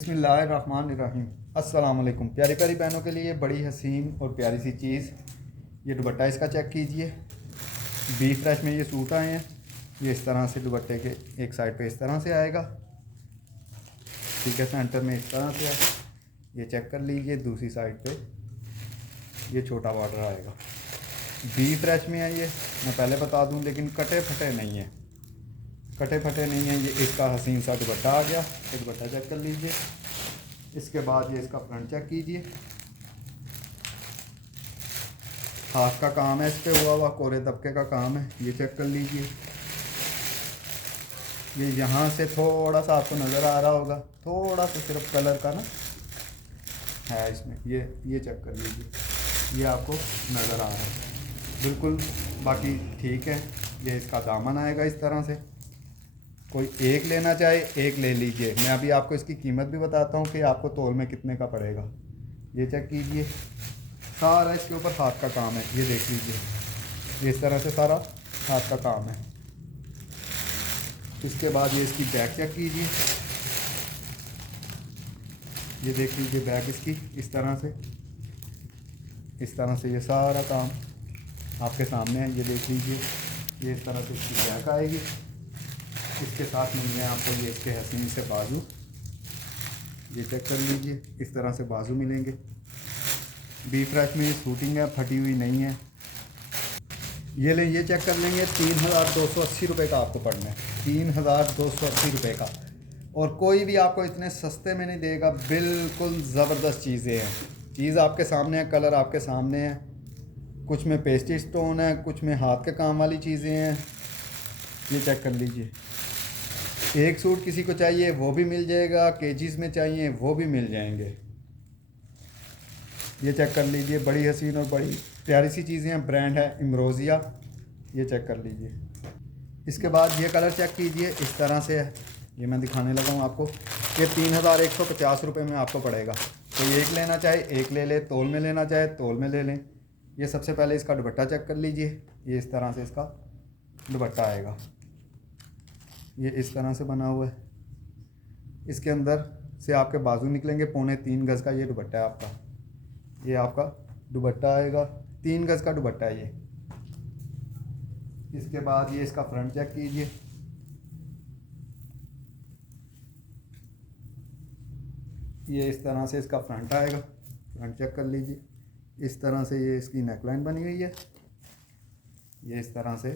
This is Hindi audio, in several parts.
बिस्मिल्लाहिर्रहमानिर्रहीम। अस्सलाम वालेकुम। प्यारी प्यारी बहनों के लिए बड़ी हसीन और प्यारी सी चीज़, ये दुपट्टा इसका चेक कीजिए। बी फ्रेश में ये सूट आए हैं। ये इस तरह से दुपट्टे के एक साइड पे इस तरह से आएगा, ठीक है, सेंटर में इस तरह से है। ये चेक कर लीजिए, दूसरी साइड पे ये छोटा बॉर्डर आएगा। बी फ्रेश में है ये, मैं पहले बता दूं, लेकिन कटे फटे नहीं है, कटे फटे नहीं है। ये इसका हसीन सा दुपट्टा आ गया। तो दुपट्टा चेक कर लीजिए। इसके बाद ये इसका फ्रंट चेक कीजिए। हाथ का काम है, इस पर हुआ कोरे दबके का काम है, ये चेक कर लीजिए। ये यहाँ से थोड़ा सा आपको नज़र आ रहा होगा, थोड़ा सा सिर्फ कलर का ना है इसमें, ये चेक कर लीजिए, ये आपको नज़र आ रहा है बिल्कुल। बाकी ठीक है। ये इसका दामन आएगा इस तरह से। कोई एक लेना चाहे एक ले लीजिए। मैं अभी आपको इसकी कीमत भी बताता हूँ कि आपको तौल में कितने का पड़ेगा। ये चेक कीजिए, सारा इसके ऊपर हाथ का काम है, ये देख लीजिए। ये इस तरह से सारा हाथ का काम है। इसके बाद ये इसकी बैक चेक कीजिए। ये देख लीजिए बैक इसकी इस तरह से ये सारा काम आपके सामने है, ये देख लीजिए। ये इस तरह से इसकी बैक आएगी। इसके साथ मिल रहे हैं आपको ये इसके हसीन से बाजू, ये चेक कर लीजिए, इस तरह से बाजू मिलेंगे। बी फ्रेश में ये सूटिंग है, फटी हुई नहीं है। ये लें, ये चेक कर लेंगे। 3280 रुपये का आपको पड़ना है, 3280 रुपये का। और कोई भी आपको इतने सस्ते में नहीं देगा। बिल्कुल ज़बरदस्त चीज़ें हैं, चीज़ आपके सामने है, कलर आपके सामने है। कुछ में पेस्टी स्टोन है, कुछ में हाथ के काम वाली चीज़ें हैं। ये चेक कर लीजिए। एक सूट किसी को चाहिए वो भी मिल जाएगा, केजीज़ में चाहिए वो भी मिल जाएंगे। ये चेक कर लीजिए, बड़ी हसीन और बड़ी प्यारी सी चीज़ें हैं। ब्रांड है इम्रोज़िया, ये चेक कर लीजिए। इसके बाद ये कलर चेक कीजिए, इस तरह से है। ये मैं दिखाने लगा हूँ आपको। ये 3150 रुपये में आपको पड़ेगा। तो एक लेना चाहे एक ले ले, तौल में लेना चाहे तौल में ले लें। ये सबसे पहले इसका दुपट्टा चेक कर लीजिए। ये इस तरह से इसका दुपट्टा आएगा, ये इस तरह से बना हुआ है। इसके अंदर से आपके बाजू निकलेंगे। 3.25 गज़ का ये दुपट्टा है आपका। ये आपका दुपट्टा आएगा, 3 गज़ का दुपट्टा है ये। इसके बाद ये इसका फ्रंट चेक कीजिए। ये इस तरह से इसका फ्रंट आएगा, फ्रंट चेक कर लीजिए। इस तरह से ये इसकी नेकलाइन बनी हुई है। ये इस तरह से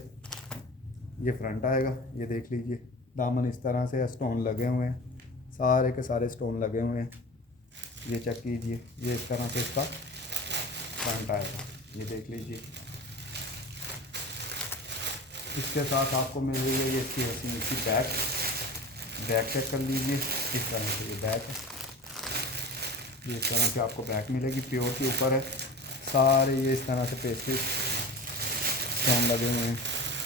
ये फ्रंट आएगा, ये देख लीजिए। दामन इस तरह से स्टोन लगे हुए हैं, सारे के सारे स्टोन लगे हुए हैं। ये चेक कीजिए, ये इस तरह से इसका फ्रंट आएगा, ये देख लीजिए। इसके साथ आपको मिल रही है ये इसकी हसीन इसकी बैक चेक कर लीजिए। इस तरह से ये बैक है, ये इस तरह से आपको बैक मिलेगी, प्योर के ऊपर है। सारे ये इस तरह से पेस्ट्री स्टोन लगे हुए हैं।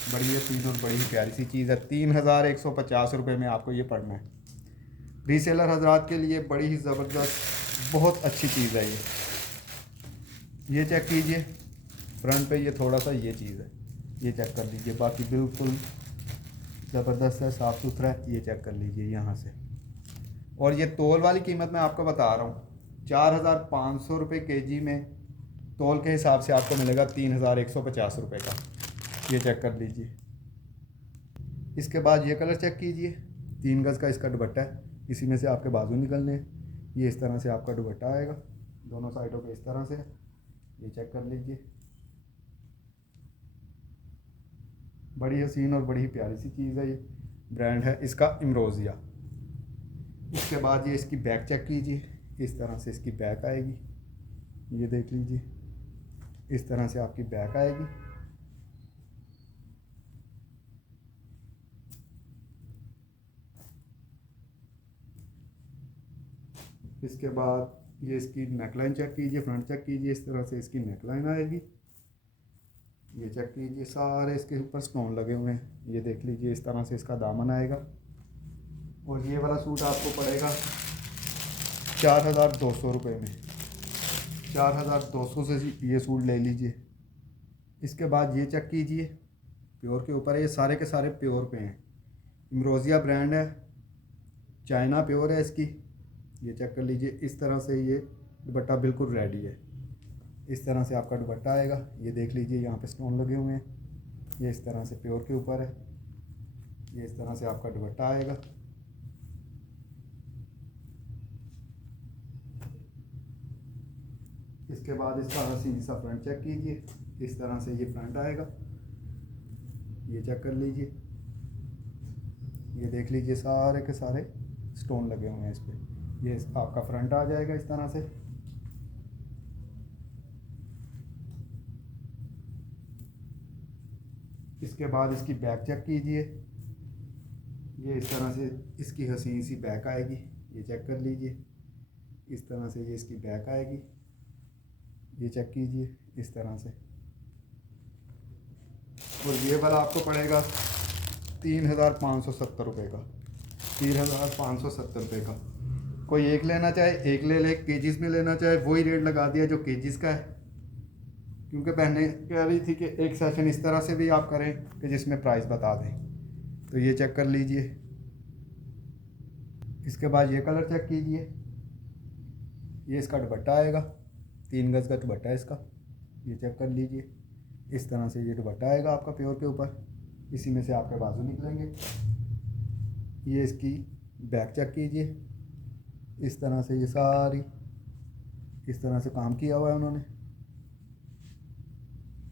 बड़ी हसीन और बड़ी प्यारी सी चीज़ है। 3150 रुपये में आपको ये पड़ना है। रीसेलर हजरात के लिए बड़ी ही ज़बरदस्त बहुत अच्छी चीज़ है ये चेक कीजिए। फ्रंट पे ये थोड़ा सा ये चीज़ है, ये चेक कर लीजिए। बाकी बिल्कुल ज़बरदस्त है, साफ़ सुथरा है। ये चेक कर लीजिए यहाँ से। और ये तौल वाली कीमत मैं आपको बता रहा हूँ, 4500 रुपये केजी में तौल के हिसाब से आपको मिलेगा 3150 रुपये का। ये चेक कर लीजिए। इसके बाद ये कलर चेक कीजिए। 3 गज़ का इसका दुपट्टा है, इसी में से आपके बाजू निकलने हैं। ये इस तरह से आपका दुपट्टा आएगा, दोनों साइडों पे इस तरह से। ये चेक कर लीजिए, बड़ी हसीन और बड़ी प्यारी सी चीज़ है। ये ब्रांड है इसका इम्रोज़िया। इसके बाद ये इसकी बैक चेक कीजिए। इस तरह से इसकी बैक आएगी, ये देख लीजिए। इस तरह से आपकी बैक आएगी। इसके बाद ये इसकी नेकलाइन चेक कीजिए, फ्रंट चेक कीजिए। इस तरह से इसकी नेकलाइन आएगी, ये चेक कीजिए। सारे इसके ऊपर स्टोन लगे हुए हैं, ये देख लीजिए। इस तरह से इसका दामन आएगा। और ये वाला सूट आपको पड़ेगा 4200 रुपये में। 4200 से ये सूट ले लीजिए। इसके बाद ये चेक कीजिए, प्योर के ऊपर है। ये सारे के सारे प्योर पे हैं। इम्रोज़िया ब्रांड है, चाइना प्योर है इसकी। ये चेक कर लीजिए, इस तरह से ये दुपट्टा बिल्कुल रेडी है। इस तरह से आपका दुपट्टा आएगा। ये देख लीजिए यहाँ पे स्टोन लगे हुए हैं, ये इस तरह से प्योर के ऊपर है। ये इस तरह से आपका दुपट्टा आएगा। इसके बाद इसका हसीन सा फ्रंट चेक कीजिए, इस तरह से ये फ्रंट आएगा। ये चेक कर लीजिए, ये देख लीजिए सारे के सारे स्टोन लगे हुए हैं इस पर। ये आपका फ्रंट आ जाएगा इस तरह से। इसके बाद इसकी बैक चेक कीजिए, ये इस तरह से इसकी हसीन सी बैक आएगी। ये चेक कर लीजिए, इस तरह से ये इसकी बैक आएगी। ये चेक कीजिए इस तरह से। और ये वाला आपको पड़ेगा 3,570 रुपये का, 3,570 रुपये का। कोई एक लेना चाहे एक ले ले, केजीस में लेना चाहे वही रेट लगा दिया जो केजीस का है, क्योंकि बहनें कह रही थी कि एक सेशन इस तरह से भी आप करें कि जिसमें प्राइस बता दें। तो ये चेक कर लीजिए। इसके बाद ये कलर चेक कीजिए, ये इसका दुपट्टा आएगा, 3 गज का दुपट्टा है इसका। ये चेक कर लीजिए, इस तरह से ये दुपट्टा आएगा आपका प्योर के ऊपर। इसी में से आपके बाजू निकलेंगे। ये इसकी बैक चेक कीजिए, इस तरह से ये सारी इस तरह से काम किया हुआ है उन्होंने।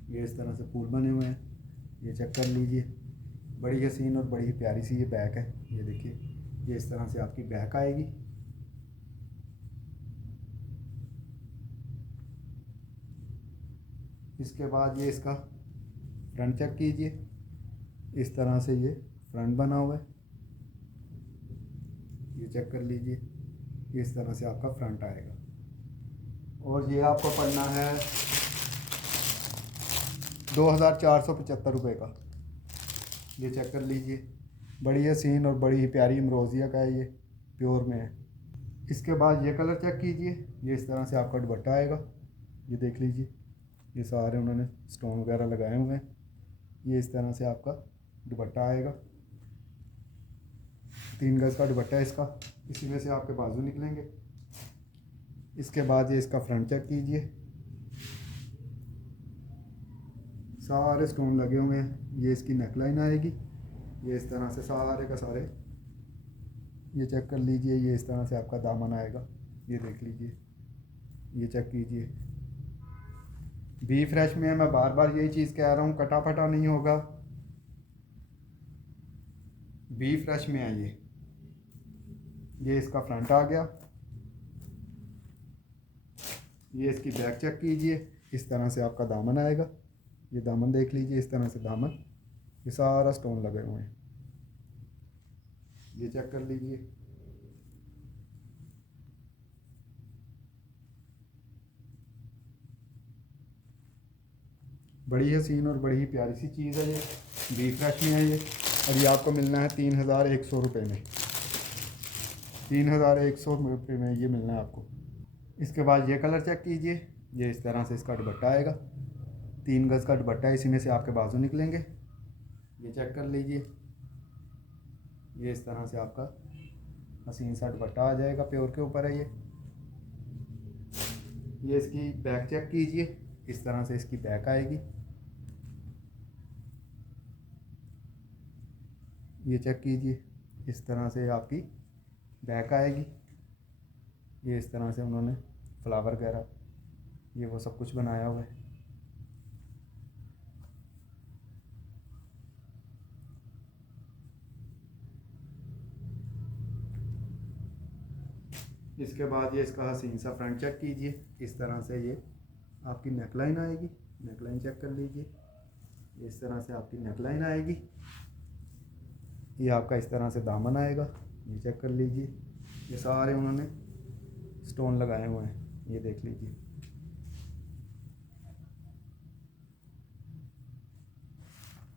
ये इस तरह से फूल बने हुए हैं। ये चेक कर लीजिए, बड़ी हसीन और बड़ी प्यारी सी ये बैक है। ये देखिए, ये इस तरह से आपकी बैक आएगी। इसके बाद ये इसका फ्रंट चेक कीजिए, इस तरह से ये फ्रंट बना हुआ है। ये चेक कर लीजिए, इस तरह से आपका फ्रंट आएगा। और ये आपको पड़ना है 2,475 रुपये का। ये चेक कर लीजिए, बड़ी हसीन और बड़ी ही प्यारी अमरोजिया का है, ये प्योर में है। इसके बाद ये कलर चेक कीजिए, ये इस तरह से आपका दुपट्टा आएगा। ये देख लीजिए, ये सारे उन्होंने स्टोन वगैरह लगाए हुए हैं। ये इस तरह से आपका दुपट्टा आएगा, 3 गज का दुपट्टा है इसका। इसी में से आपके बाजू निकलेंगे। इसके बाद ये इसका फ्रंट चेक कीजिए, सारे स्टोन लगे हुए हैं। ये इसकी नेकलाइन आएगी, ये इस तरह से सारे का सारे। ये चेक कर लीजिए, ये इस तरह से आपका दामन आएगा। ये देख लीजिए, ये चेक कीजिए। बी फ्रेश में है, मैं बार बार यही चीज़ कह रहा हूँ, कटा फटा नहीं होगा, बी फ्रेश में है ये। ये इसका फ्रंट आ गया। ये इसकी बैक चेक कीजिए, इस तरह से आपका दामन आएगा। ये दामन देख लीजिए, इस तरह से दामन, ये सारा स्टोन लगे हुए हैं। ये चेक कर लीजिए। बड़ी हसीन और बड़ी ही प्यारी सी चीज़ है ये, बी फ्रेश में है ये। और ये आपको मिलना है 3,100 रुपये में, 3,100 रुपये में ये मिलना है आपको। इसके बाद ये कलर चेक कीजिए, ये इस तरह से इसका दुपट्टा आएगा, 3 गज का दुपट्टा है। इसी में से आपके बाजू निकलेंगे। ये चेक कर लीजिए, ये इस तरह से आपका हसीन सा दुपट्टा आ जाएगा, प्योर के ऊपर है ये। ये इसकी बैक चेक कीजिए, इस तरह से इसकी बैक आएगी। ये चेक कीजिए, इस तरह से आपकी बैक आएगी। ये इस तरह से उन्होंने फ्लावर वगैरह ये वो सब कुछ बनाया हुआ है। इसके बाद ये इसका हसीन सा फ्रंट चेक कीजिए, इस तरह से ये आपकी नेकलाइन आएगी। नेकलाइन चेक कर लीजिए, ये इस तरह से आपकी नेकलाइन आएगी। ये आपका इस तरह से दामन आएगा। ये चेक कर लीजिए, ये सारे उन्होंने स्टोन लगाए हुए हैं। ये देख लीजिए,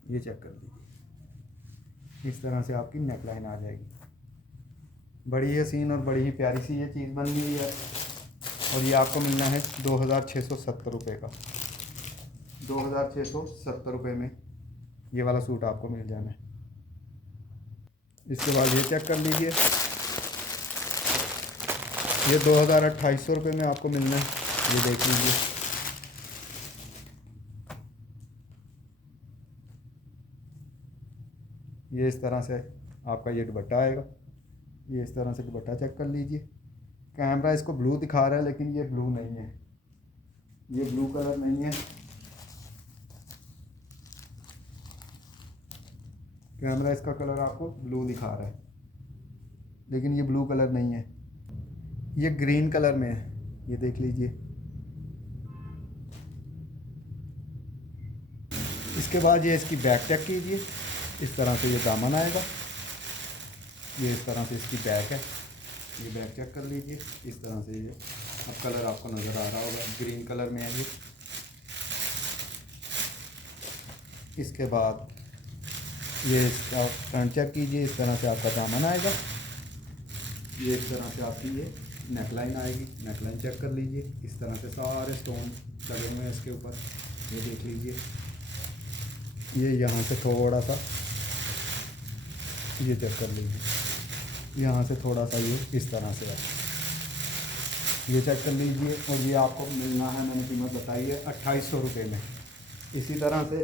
ये चेक कर लीजिए, इस तरह से आपकी नेकलाइन आ जाएगी। बड़ी हसीन और बड़ी ही प्यारी सी ये चीज़ बनी हुई है। और ये आपको मिलना है 2,670 रुपये का, 2,670 रुपये में ये वाला सूट आपको मिल जाना है। इसके बाद ये चेक कर लीजिए, ये 2,2800 रुपये में आपको मिलना है। ये देख लीजिए। ये इस तरह से आपका ये दुपट्टा आएगा। ये इस तरह से दुपट्टा चेक कर लीजिए। कैमरा इसको ब्लू दिखा रहा है लेकिन ये ब्लू नहीं है, ये ब्लू कलर नहीं है। कैमरा इसका कलर आपको ब्लू दिखा रहा है लेकिन ये ब्लू कलर नहीं है, ये ग्रीन कलर में है। ये देख लीजिए। इसके बाद ये इसकी बैक चेक कीजिए। इस तरह से ये दामन आएगा। ये इस तरह से इसकी बैक है। ये बैक चेक कर लीजिए। इस तरह से ये अब कलर आपको नज़र आ रहा होगा, ग्रीन कलर में है ये। इसके बाद ये इसका फ्रंट चेक कीजिए। इस तरह से आपका दामन आएगा। ये इस तरह से आपकी ये नेकलाइन आएगी। नेकलाइन चेक कर लीजिए। इस तरह से सारे स्टोन लगे हुए हैं इसके ऊपर। ये देख लीजिए। ये यहाँ से थोड़ा सा ये चेक कर लीजिए, यहाँ से थोड़ा सा ये इस तरह से है। ये चेक कर लीजिए। और ये आपको मिलना है, मैंने कीमत बताई है 2800 रुपये में। इसी तरह से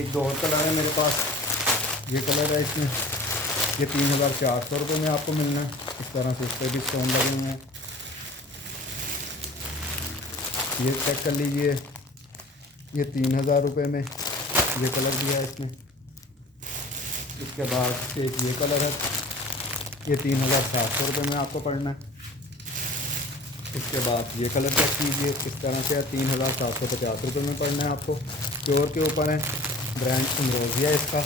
एक दो और कलर है मेरे पास। ये कलर है इसमें, ये 3,400 रुपये में आपको मिलना है। इस तरह से इस पर भी स्टोन लगे हुए हैं। ये चेक कर लीजिए। ये 3,000 रुपये में ये कलर भी है इसमें। इसके बाद एक ये कलर है, ये 3,700 रुपये में आपको पड़ना है। इसके बाद ये कलर चेक कीजिए। इस तरह से 3,750 रुपये में पड़ना है आपको। प्योर के ऊपर है, ब्रांड अमरोजिया इसका।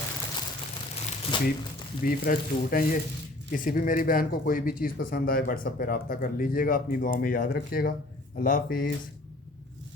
बी फ्रेश सूट हैं ये। किसी भी मेरी बहन को कोई भी चीज़ पसंद आए व्हाट्सएप पर रब्ता कर लीजिएगा। अपनी दुआ में याद रखिएगा। अल्लाह हाफिज़।